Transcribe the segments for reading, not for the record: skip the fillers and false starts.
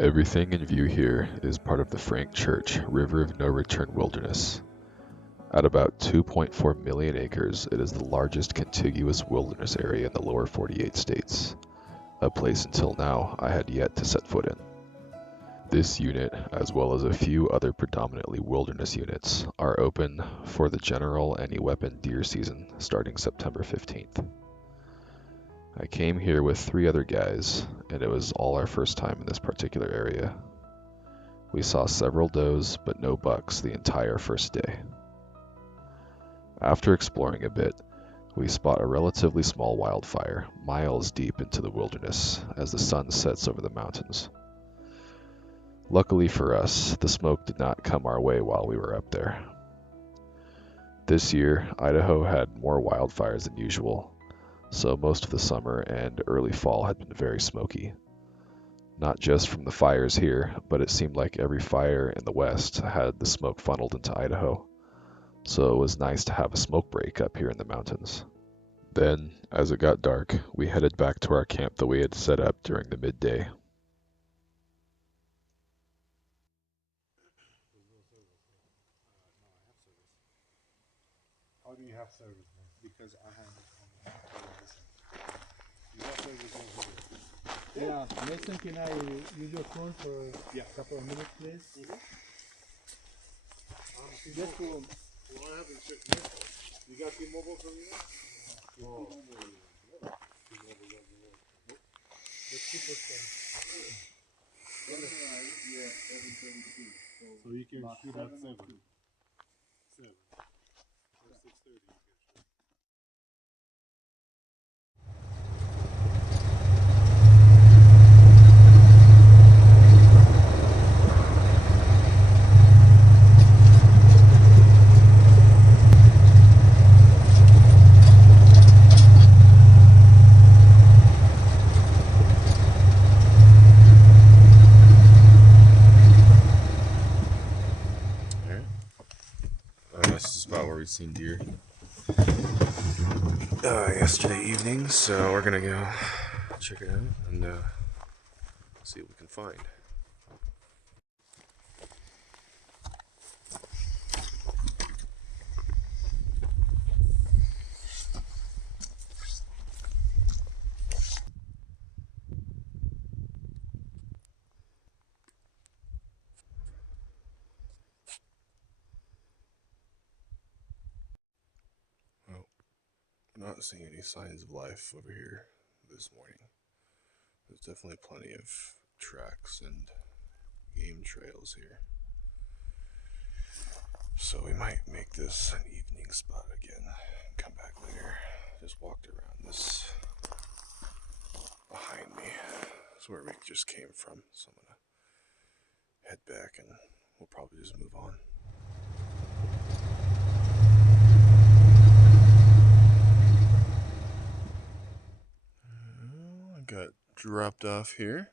Everything in view here is part of the Frank Church River of No Return Wilderness. At about 2.4 million acres, it is the largest contiguous wilderness area in the lower 48 states, a place until now I had yet to set foot in. This unit, as well as a few other predominantly wilderness units, are open for the general any weapon deer season starting September 15th. I came here with 3 other guys, and it was all our first time in this particular area. We saw several does, but no bucks the entire first day. After exploring a bit, we spot a relatively small wildfire, miles deep into the wilderness, as the sun sets over the mountains. Luckily for us, the smoke did not come our way while we were up there. This year, Idaho had more wildfires than usual, so most of the summer and early fall had been very smoky. Not just from the fires here, but it seemed like every fire in the west had the smoke funneled into Idaho, so it was nice to have a smoke break up here in the mountains. Then, as it got dark, we headed back to our camp that we had set up during the midday. How do you have service then? Because I have you have service over here. Yeah, Mason, can I use your phone for a couple of minutes, please? Just for Well, I haven't checked my phone. You got T-Mobile from you? Oh. the super phone. Yeah, everything too. So you can shoot at 7. 7. Or 6:30 you can shoot. This is the spot where we've seen deer yesterday evening, so we're gonna go check it out and see what we can find. Well, not seeing any signs of life over here this morning. There's definitely plenty of tracks and game trails here. So we might make this an evening spot again. Come back later. Just walked around this behind me. That's where we just came from. So I'm gonna head back and we'll probably just move on. I got dropped off here.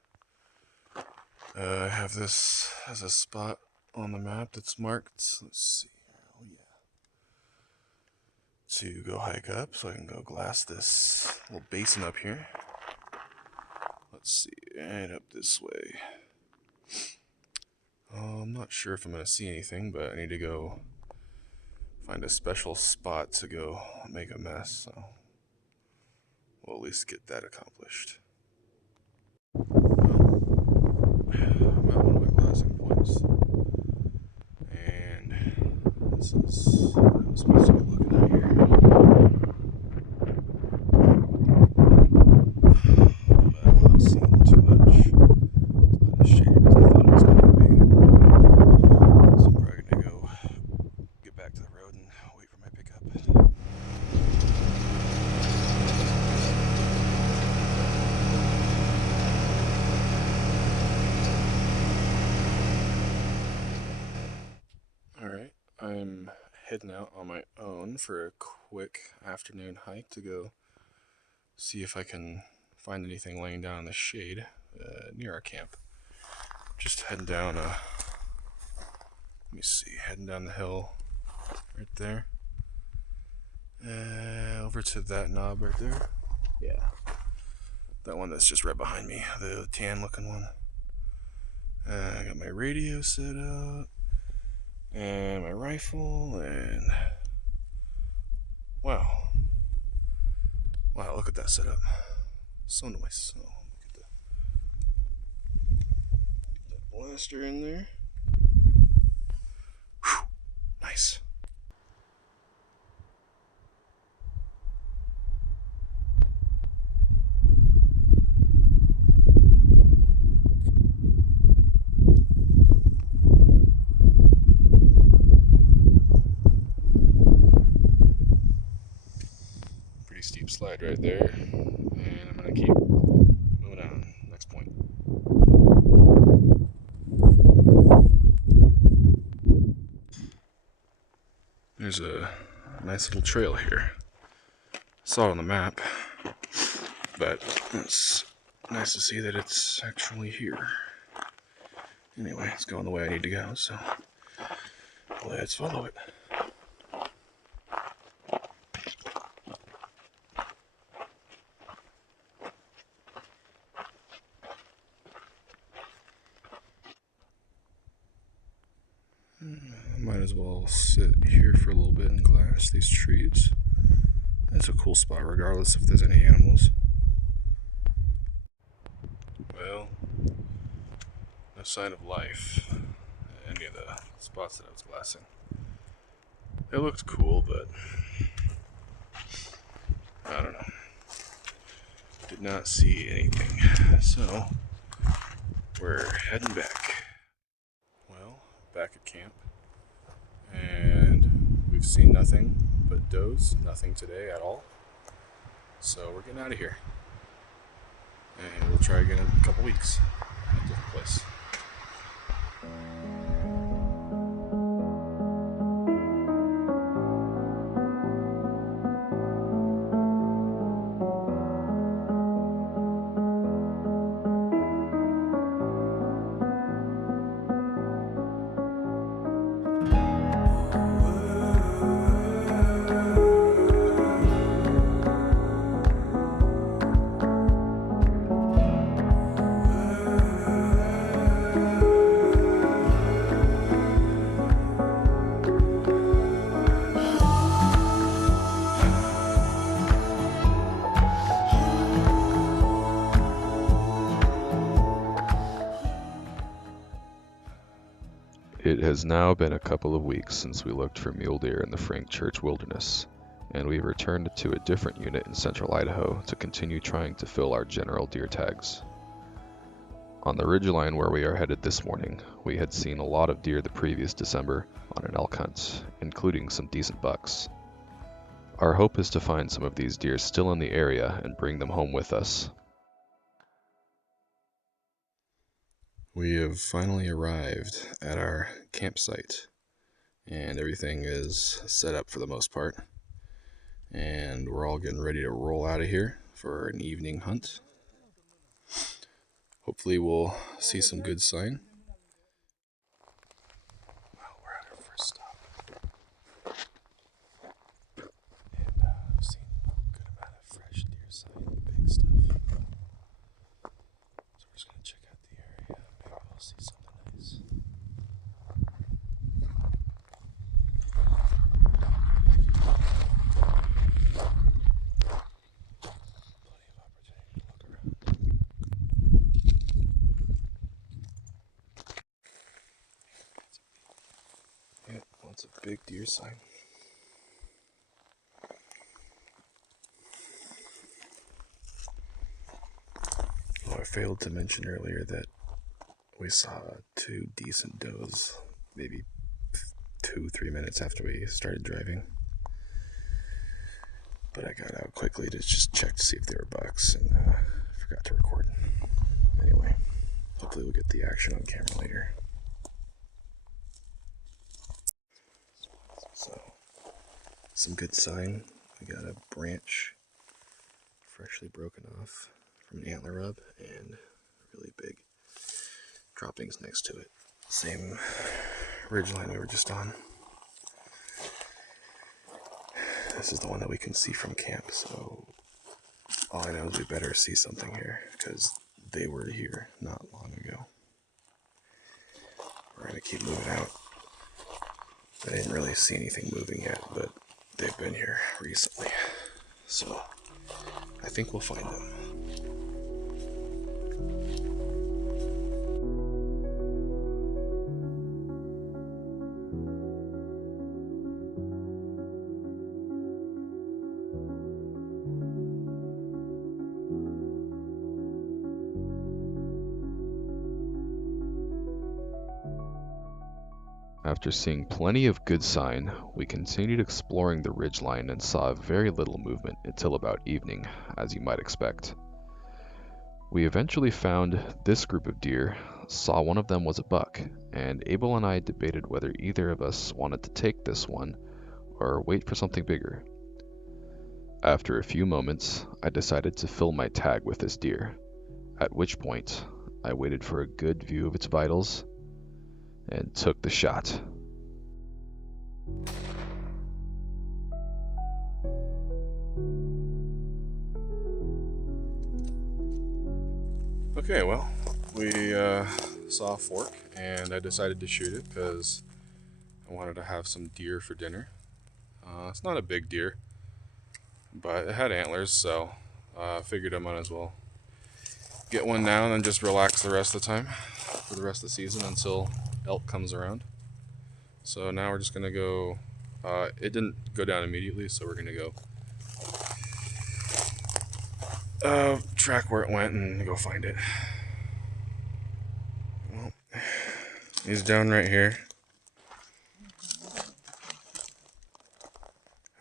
I have this as a spot on the map that's marked. Let's see here. Oh yeah. To go hike up, so I can go glass this little basin up here. Let's see, right up this way. I'm not sure if I'm gonna see anything, but I need to go find a special spot to go make a mess. So we'll at least get that accomplished. I'm at one of my glassing points, and this is what I'm supposed to be looking at here. But I'm not seeing too much. It's not as shaded as I thought it was going to be. So I'm probably going to go get back to the road and wait for my pickup. Alright, I'm heading out on my own for a quick afternoon hike to go see if I can find anything laying down in the shade near our camp. Just heading down let me see, heading down the hill right there. Over to that knob right there. Yeah. That one that's just right behind me, the tan looking one. I got my radio set up and my rifle, and wow, look at that setup. So nice. So get that blaster in there. Whew, nice. Pretty steep slide right there, and I'm gonna keep moving on. Next point. There's a nice little trail here. Saw it on the map, but it's nice to see that it's actually here. Anyway, it's going the way I need to go, so let's follow it. Might as well sit here for a little bit and glass these trees. That's a cool spot regardless if there's any animals. Well, no sign of life in any of the spots that I was glassing. It looked cool, but I don't know. Did not see anything. So, we're heading back. Well, back at camp. And we've seen nothing but does, nothing today at all. So we're getting out of here. And we'll try again in a couple weeks at a different place. It has now been a couple of weeks since we looked for mule deer in the Frank Church Wilderness, and we've returned to a different unit in central Idaho to continue trying to fill our general deer tags. On the ridgeline where we are headed this morning, we had seen a lot of deer the previous December on an elk hunt, including some decent bucks. Our hope is to find some of these deer still in the area and bring them home with us. We have finally arrived at our campsite, and everything is set up for the most part. And we're all getting ready to roll out of here for an evening hunt. Hopefully we'll see some good sign. Well, we're at our first stop. And I've seen a good amount of fresh deer sign, big stuff. So we're just going to check out the area. Maybe we'll see something nice. Plenty of opportunity to look around. Yeah, lots of big deer sign. Oh, I failed to mention earlier that we saw 2 decent does, maybe 2-3 minutes after we started driving. But I got out quickly to just check to see if they were bucks, and forgot to record. Anyway, hopefully we'll get the action on camera later. So, some good sign. We got a branch freshly broken off from an antler rub, and really big droppings next to it. Same ridgeline we were just on. This is the one that we can see from camp, so all I know is we better see something here, because they were here not long ago. going to keep moving out. I didn't really see anything moving yet, but they've been here recently. So I think we'll find them. After seeing plenty of good sign, we continued exploring the ridgeline and saw very little movement until about evening, as you might expect. We eventually found this group of deer, saw one of them was a buck, and Abel and I debated whether either of us wanted to take this one or wait for something bigger. After a few moments, I decided to fill my tag with this deer, at which point I waited for a good view of its vitals and took the shot. Okay, well, we saw a fork, and I decided to shoot it because I wanted to have some deer for dinner. It's not a big deer, but it had antlers, so I figured I might as well get one now and then just relax the rest of the time for the rest of the season until elk comes around. So now we're just going to go, it didn't go down immediately, so we're going to go track where it went and go find it. Well, he's down right here.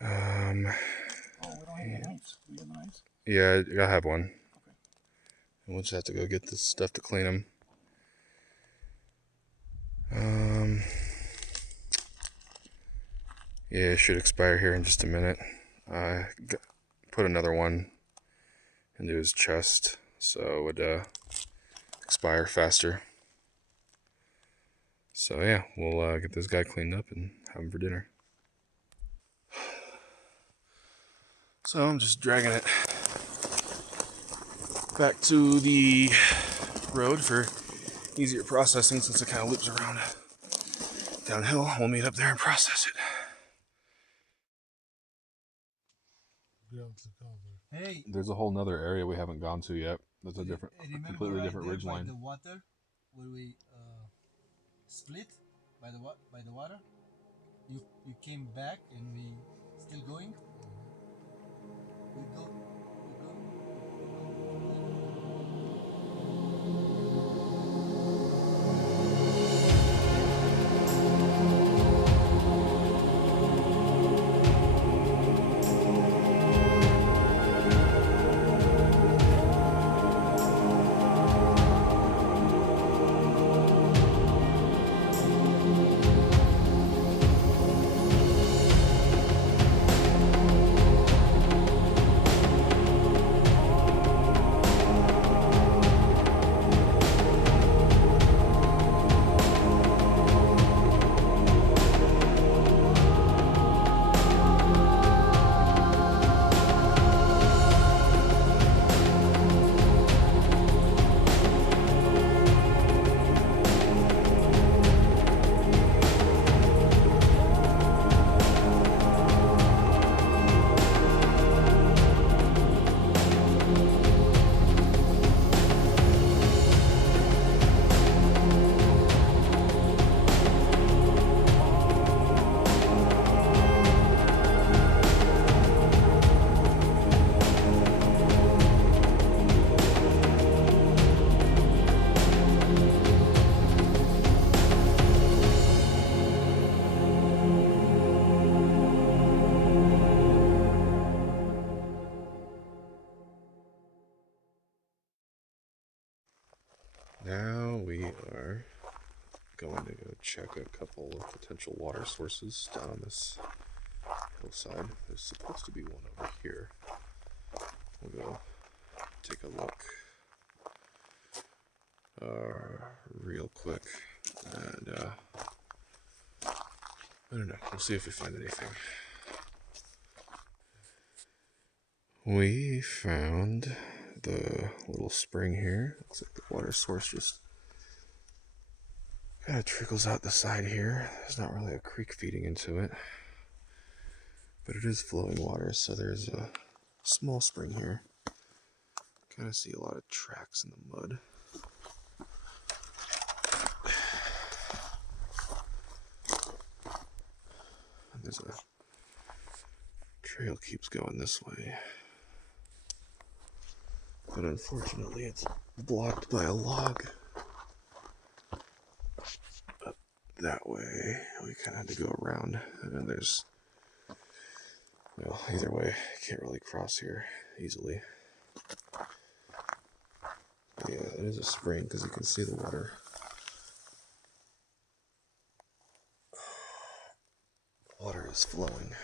Oh, we don't have the knives. We have the knives? Yeah, I have one. Okay. And we'll just have to go get this stuff to clean them. Yeah, it should expire here in just a minute. I put another one into his chest so it would expire faster. So yeah, we'll get this guy cleaned up and have him for dinner. So I'm just dragging it back to the road for easier processing since it kind of loops around downhill. We'll meet up there and process it. Hey, There's a whole nother area we haven't gone to yet. That's a completely right different there ridge by line. the water, where we split by the water. You came back and we still going. We go. Now we are going to go check a couple of potential water sources down on this hillside. There's supposed to be one over here. We'll go take a look real quick, and I don't know. We'll see if we find anything. We found the little spring here. Looks like the water source just Kind of trickles out the side here. There's not really a creek feeding into it, but it is flowing water, so there's a small spring here. Kind of see a lot of tracks in the mud. And there's a trail keeps going this way, but unfortunately it's blocked by a log. But that way we kind of had to go around, and then there's, well, either way, can't really cross here easily. Yeah, it is a spring because you can see the water. Water is flowing.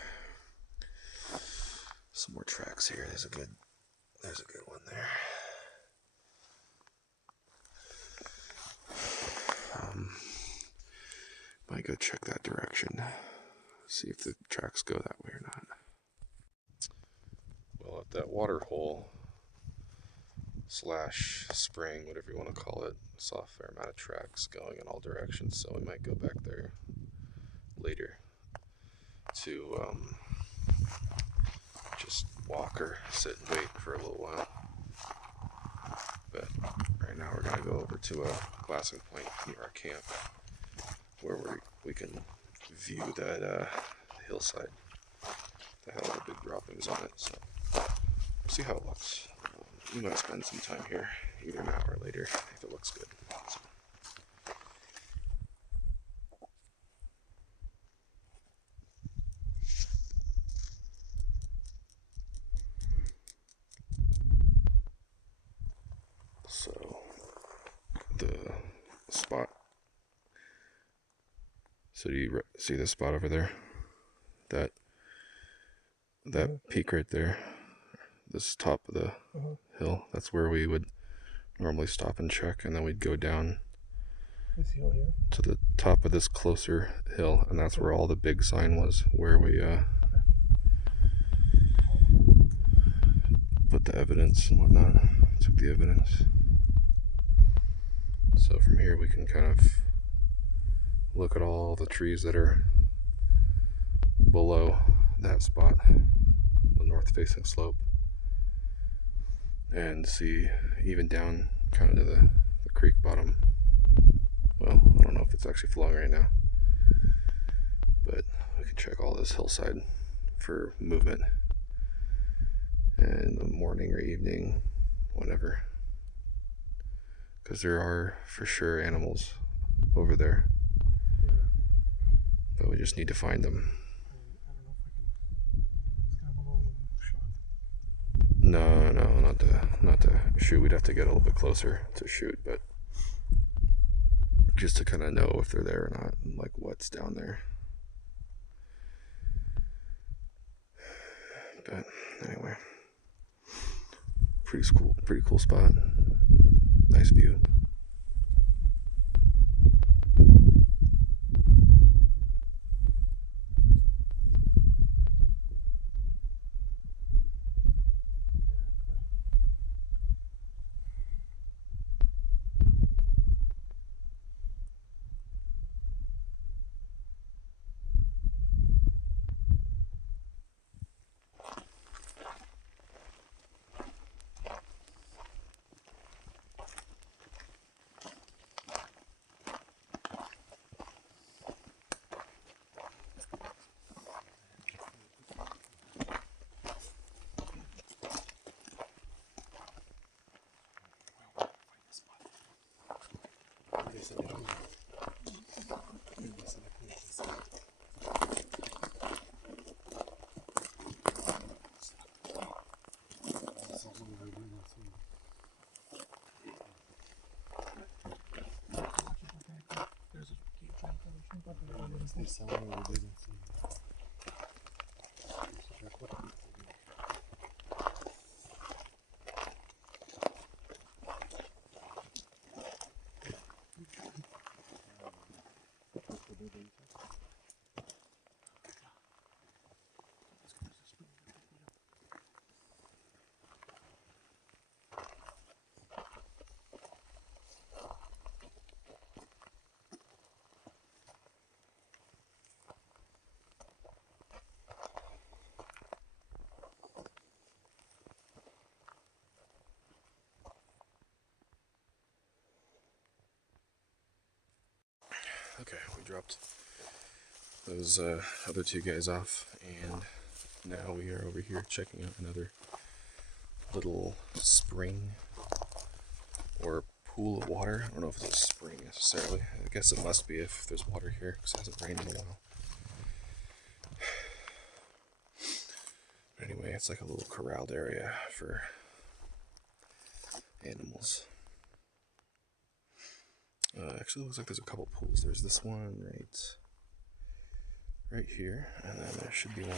Some more tracks here. There's a good one there. Might go check that direction. See if the tracks go that way or not. Well, at that water hole / spring, whatever you want to call it, saw a fair amount of tracks going in all directions, so we might go back there later to just walk or sit and wait for a little while. But right now we're going to go over to a glassing point near our camp where we can view that hillside that had all the big droppings on it. So we'll see how it looks. We might spend some time here either now or later if it looks good. So the spot. So do you see this spot over there? That peak right there, this top of the hill, that's where we would normally stop and check, and then we'd go down This hill here. to the top of this closer hill, and that's where all the big sign was, where we put the evidence and whatnot, took the evidence. So from here we can kind of look at all the trees that are below that spot, the north facing slope, and see even down kind of to the creek bottom. Well, I don't know if it's actually flowing right now, but we can check all this hillside for movement in the morning or evening, whatever, because there are for sure animals over there, but we just need to find them. I don't know if I can. It's kind of a long shot. No, not to shoot. We'd have to get a little bit closer to shoot, but just to kind of know if they're there or not, and like what's down there. But anyway, pretty cool spot. Nice view. Okay, we dropped those other two guys off, and now we are over here checking out another little spring or pool of water. I don't know if it's a spring necessarily. I guess it must be if there's water here, because it hasn't rained in a while. But anyway, it's like a little corralled area for animals. Actually, looks like there's a couple pools. There's this one right here, and then there should be one.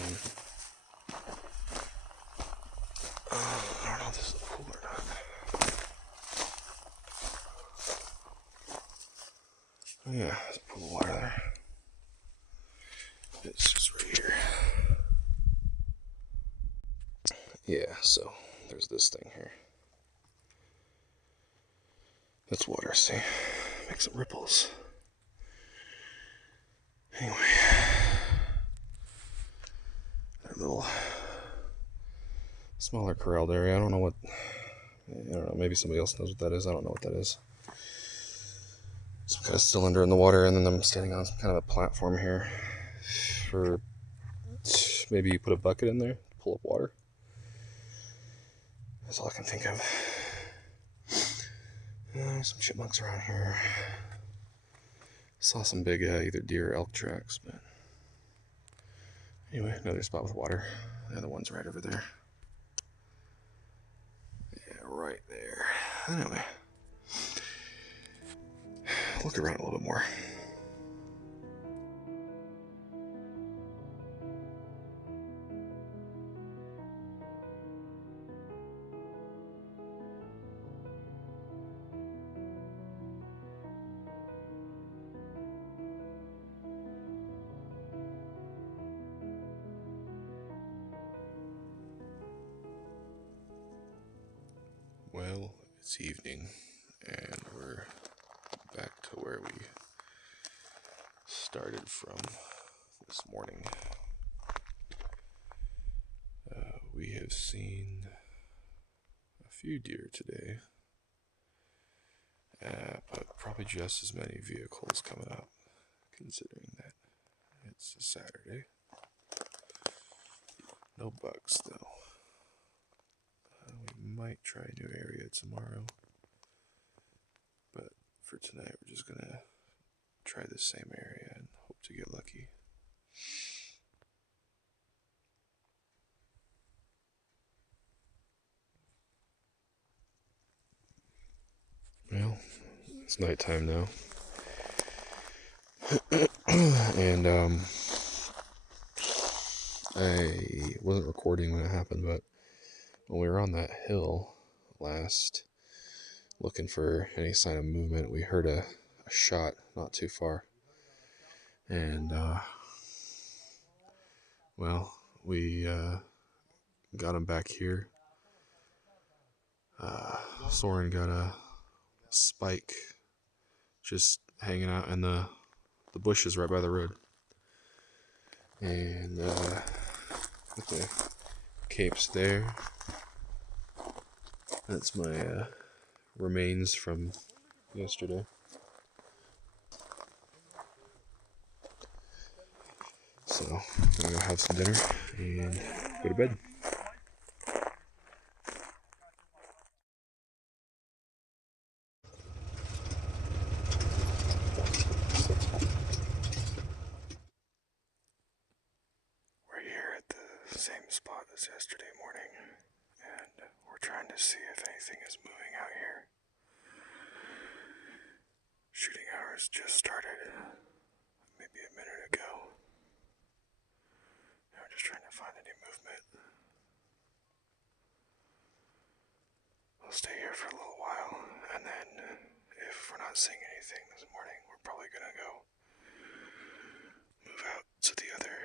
I don't know if this is a pool or not. Oh yeah, there's a pool of water there. It's just right here. Yeah, so there's this thing here. That's water, see? Make some ripples. Anyway, that little smaller corralled area. I don't know, maybe somebody else knows what that is. I don't know what that is. Some kind of cylinder in the water, and then I'm standing on some kind of a platform here for maybe you put a bucket in there, pull up water. That's all I can think of. Some chipmunks around here. Saw some big either deer or elk tracks, but anyway, another spot with water. The other one's right over there. Yeah, right there. Anyway, look around a little bit more. Well, it's evening, and we're back to where we started from this morning. We have seen a few deer today, but probably just as many vehicles coming up, considering that it's a Saturday. No bugs, though. We might try a new area tomorrow, but for tonight we're just gonna try the same area and hope to get lucky. Well, it's nighttime now. And I wasn't recording when it happened, but when we were on that hill last looking for any sign of movement, we heard a shot not too far. And well, we got him back here. Soren got a spike just hanging out in the bushes right by the road. And with the capes there, that's my remains from yesterday. So I'm gonna go have some dinner and go to bed. We're here at the same spot as yesterday morning, and we're trying to see if anything is moving out here. Shooting hours just started maybe a minute ago. Now we're just trying to find any movement. We'll stay here for a little while, and then if we're not seeing anything this morning, we're probably gonna go move out to the other.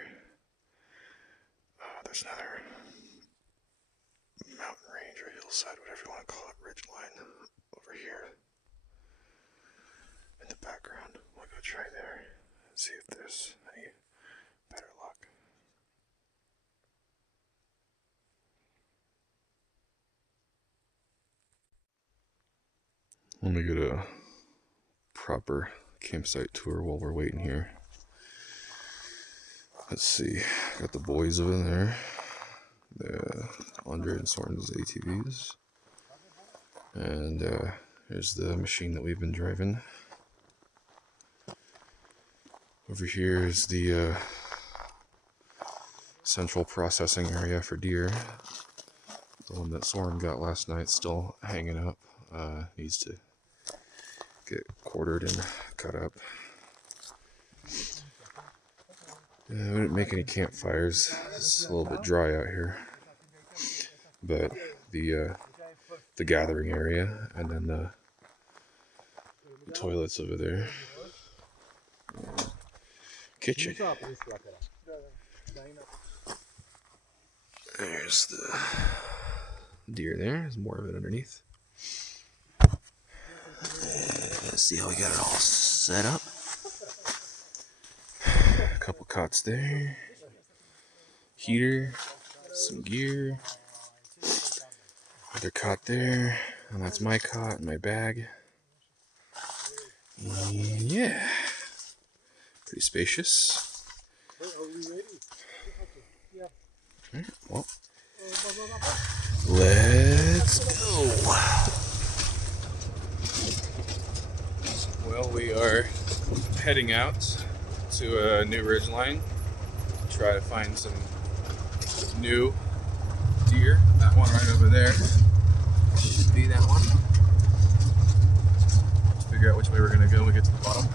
There's another mountain range or hillside, whatever you want to call it, ridge line over here in the background. We'll go try there and see if there's any better luck. Let me get a proper campsite tour while we're waiting here. Let's see, got the boys over there, the Andre and Soren's ATVs, and here's the machine that we've been driving. Over here is the central processing area for deer. The one that Soren got last night still hanging up. Needs to get quartered and cut up. We didn't make any campfires. It's a little bit dry out here. But the gathering area, and then the toilets over there. Kitchen. There's the deer there. There's more of it underneath. Let's see how we got it all set up. A couple cots there. Heater. Some gear. Another cot there. And that's my cot and my bag. And yeah. Pretty spacious. Alright, well. Let's go. Well, we are heading out to a new ridgeline. Try to find some new deer. That one right over there should be that one. Figure out which way we're gonna go when we get to the bottom.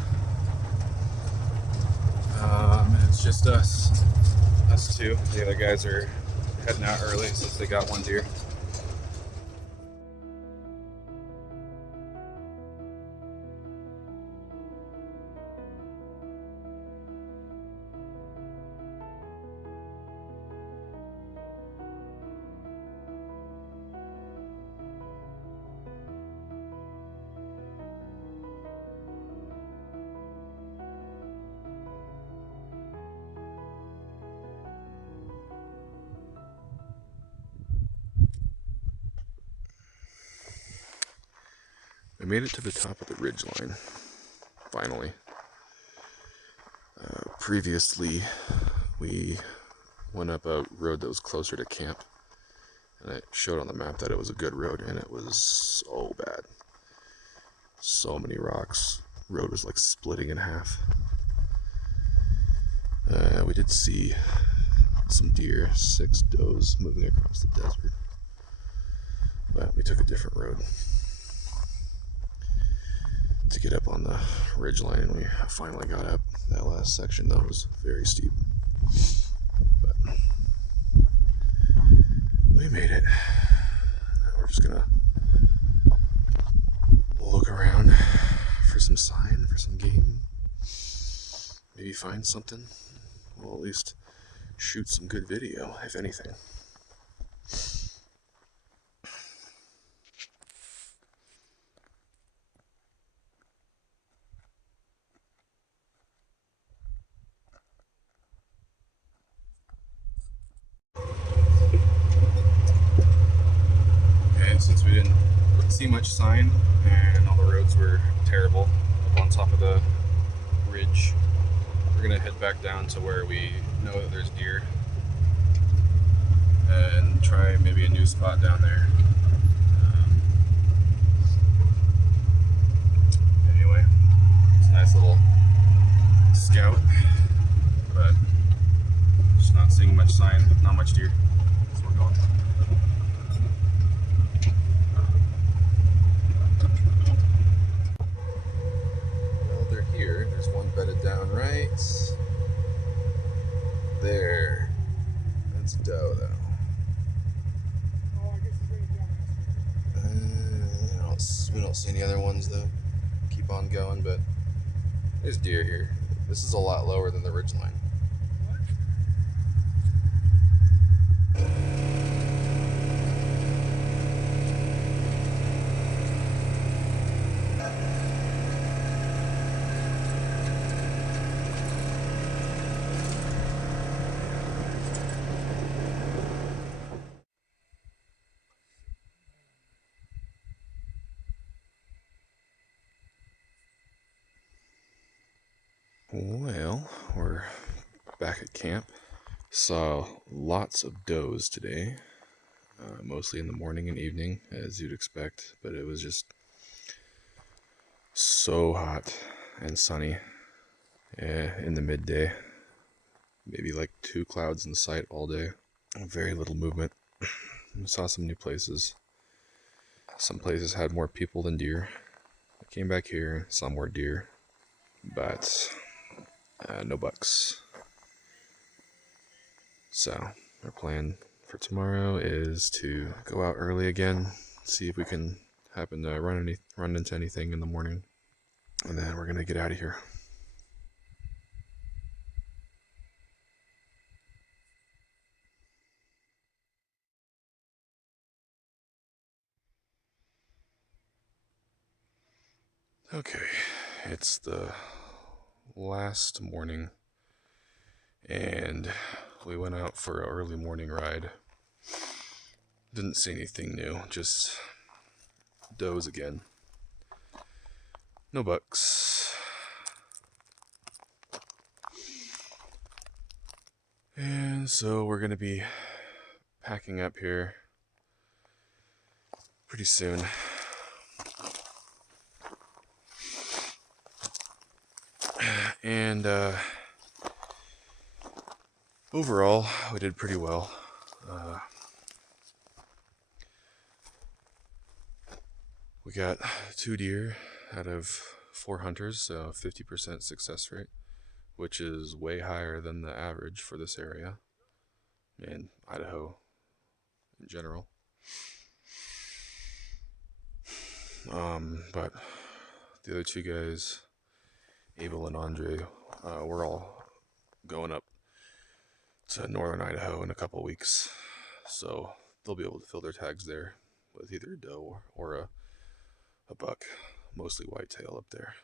It's just us two. The other guys are heading out early since they got one deer. I made it to the top of the ridgeline, finally. Previously, we went up a road that was closer to camp, and it showed on the map that it was a good road, and it was so bad. So many rocks. Road was like splitting in half. We did see some deer, 6 does moving across the desert, but we took a different road to get up on the ridgeline, and we finally got up. That last section though was very steep, but we made it. Now we're just gonna look around for some sign, for some game, maybe find something. We'll at least shoot some good video, if anything. Since we didn't see much sign and all the roads were terrible up on top of the ridge, we're gonna head back down to where we know that there's deer and try maybe a new spot down there. Anyway, it's a nice little scout, but just not seeing much sign, not much deer, so we're going. Here, there's one bedded down right there. That's doe though. Oh, I guess he's ready down. We don't see any other ones though. Keep on going, but there's deer here. This is a lot lower than the ridgeline. Well, we're back at camp. Saw lots of does today, mostly in the morning and evening, as you'd expect, but it was just so hot and sunny in the midday. Maybe like 2 clouds in sight all day. Very little movement. We saw some new places. Some places had more people than deer. I came back here, saw more deer, but no bucks. So our plan for tomorrow is to go out early again, see if we can happen to run into anything in the morning, and then we're gonna get out of here. Okay, it's the last morning, and we went out for an early morning ride. Didn't see anything new, just does again. No bucks. And so we're gonna be packing up here pretty soon. And overall, we did pretty well. We got 2 deer out of 4 hunters, so 50% success rate, which is way higher than the average for this area and Idaho in general. But the other 2 guys, Abel and Andre, we're all going up to northern Idaho in a couple weeks, so they'll be able to fill their tags there with either a doe or a buck, mostly whitetail up there.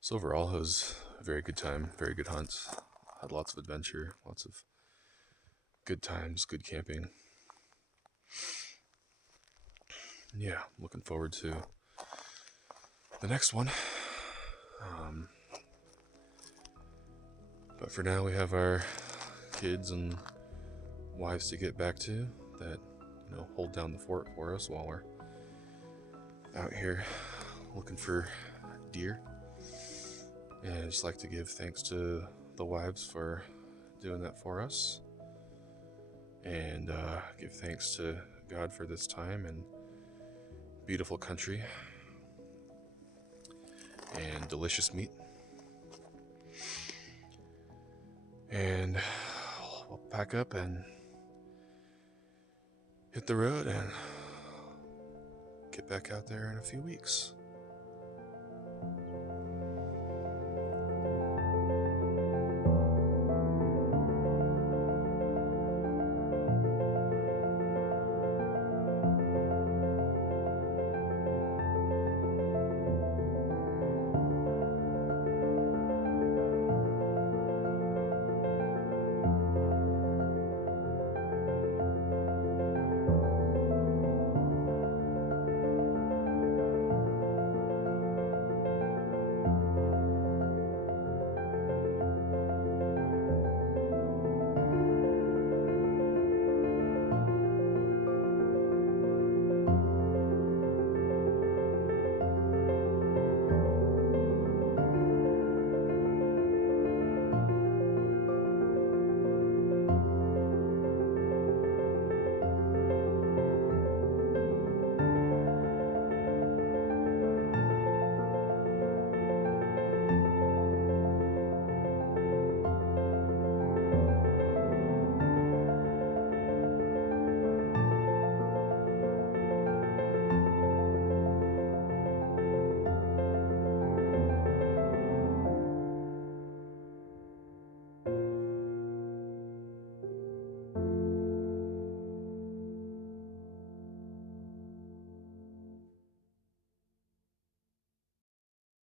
So overall, it was a very good time, very good hunt. Had lots of adventure, lots of good times, good camping. Yeah, looking forward to the next one. But for now, we have our kids and wives to get back to that, hold down the fort for us while we're out here looking for deer. And I'd just like to give thanks to the wives for doing that for us, and give thanks to God for this time and beautiful country and delicious meat. And we'll pack up and hit the road and get back out there in a few weeks.